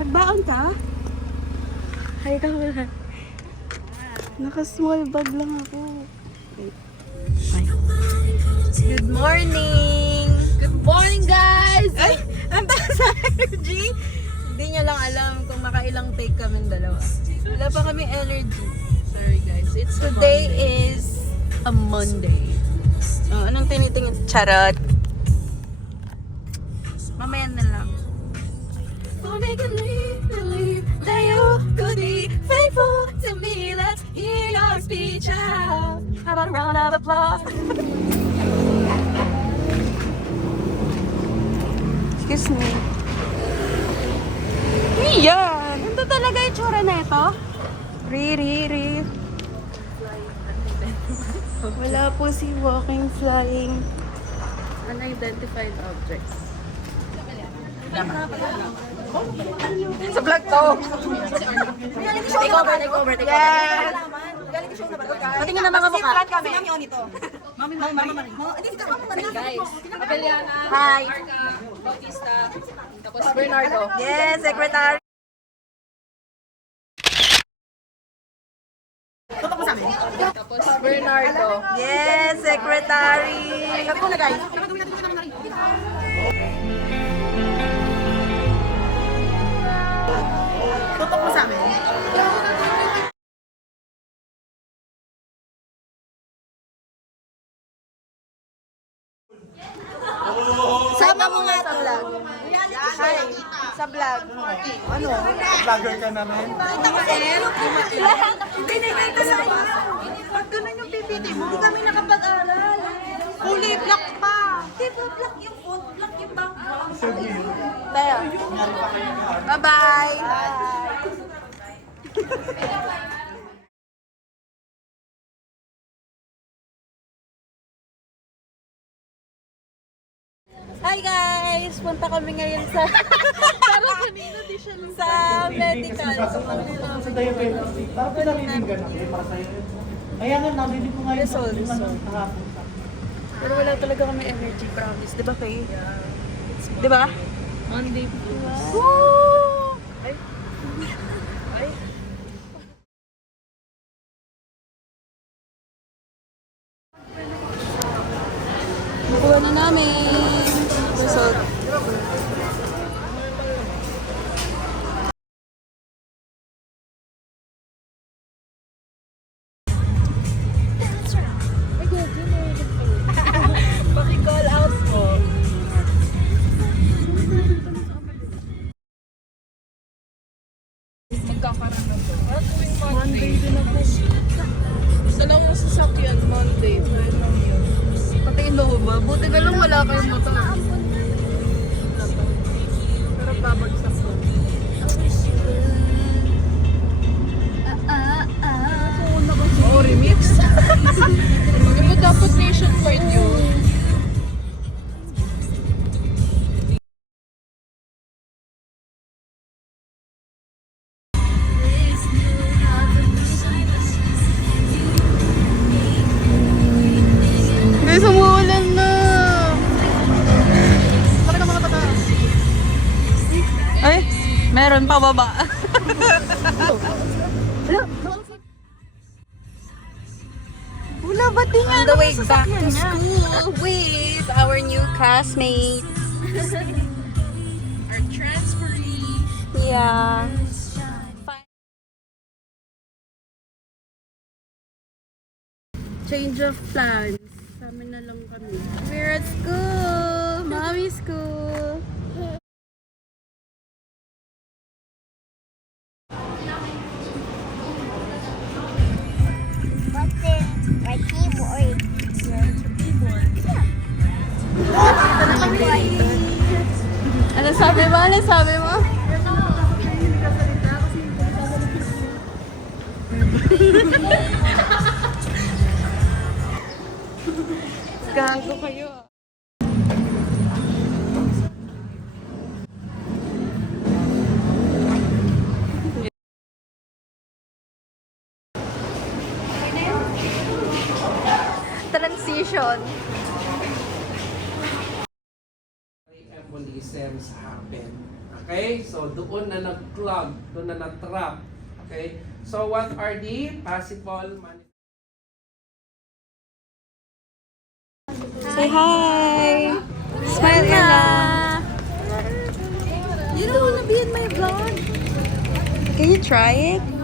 Nagbaon ka? Hi ka wala. Naka-small bag lang ako. Ay. Good morning! Good morning, guys! Ay! Ang taas sa energy! Hindi nyo lang alam kung makailang take kami dalawa. Wala pa kami energy. Sorry, guys. It's Today is a Monday. Oh, anong tinitingin? Charot! Mamaya na lang. So make believe that you could be faithful to me. Let's hear your speech out. How about a round of applause? Excuse me. Yan! Ganito talaga yung tsura na ito? Re. Wala po si walking, flying. unidentified objects. Sa vlog to! Take over. Yes! Patingin na mga mukha. Guys, Abeliana, Hi! Arca, Bautista, tapos Bernardo. Yes, secretary! tapos Bernardo. Yes, secretary! Tutok mo sa amin. Sama mo nga sa vlog. Hi, sa vlog. Ano? Vlogger ka naman? Binigay ko sa inyo. Pag ganun yung PPT mo, hindi kami nakapag-aral. Fully black pa. Di ba black yung phone, black yung background. Tayo. Bye-bye. Hi guys! Punta kami ngayon sa sa medical. Sa diabetes, parang pinarinig ka na. Para sa'yo. Kaya nga, narinig ko ngayon. Result. Kahapon ka. Pero wala talaga kami energy, promise. Di ba, Faye? Di ba? Monday. Woo! Ay. Nakuha na namin. Result. Paki-call out mo. Magkakaroon na to. Monday din ako. Gusto lang yung sasakyan, Monday. Pwede lang yun. Patingin mo ba? Buti na lang wala kayong motor. Pero babagsak ko. Oh, remix? Di ba dapat nationwide yun? Guys, umuulan na. Sabi ng mga bata. Ay, meron pa baba. Wala ba din On the way back to school with our new classmates. Our transferee. Yeah. Change of plans. Sabi na lang kami. We're at school! Mommy school! My keyboard. Ano sabi mo? Ano sabi mo? Gago kayo. excision. Embolisms happen. Okay? So, doon na nag-clog, doon na nag-trap. Okay? So, what are the possible Say hi! Smile ka na! You don't wanna be in my vlog? Can you try it?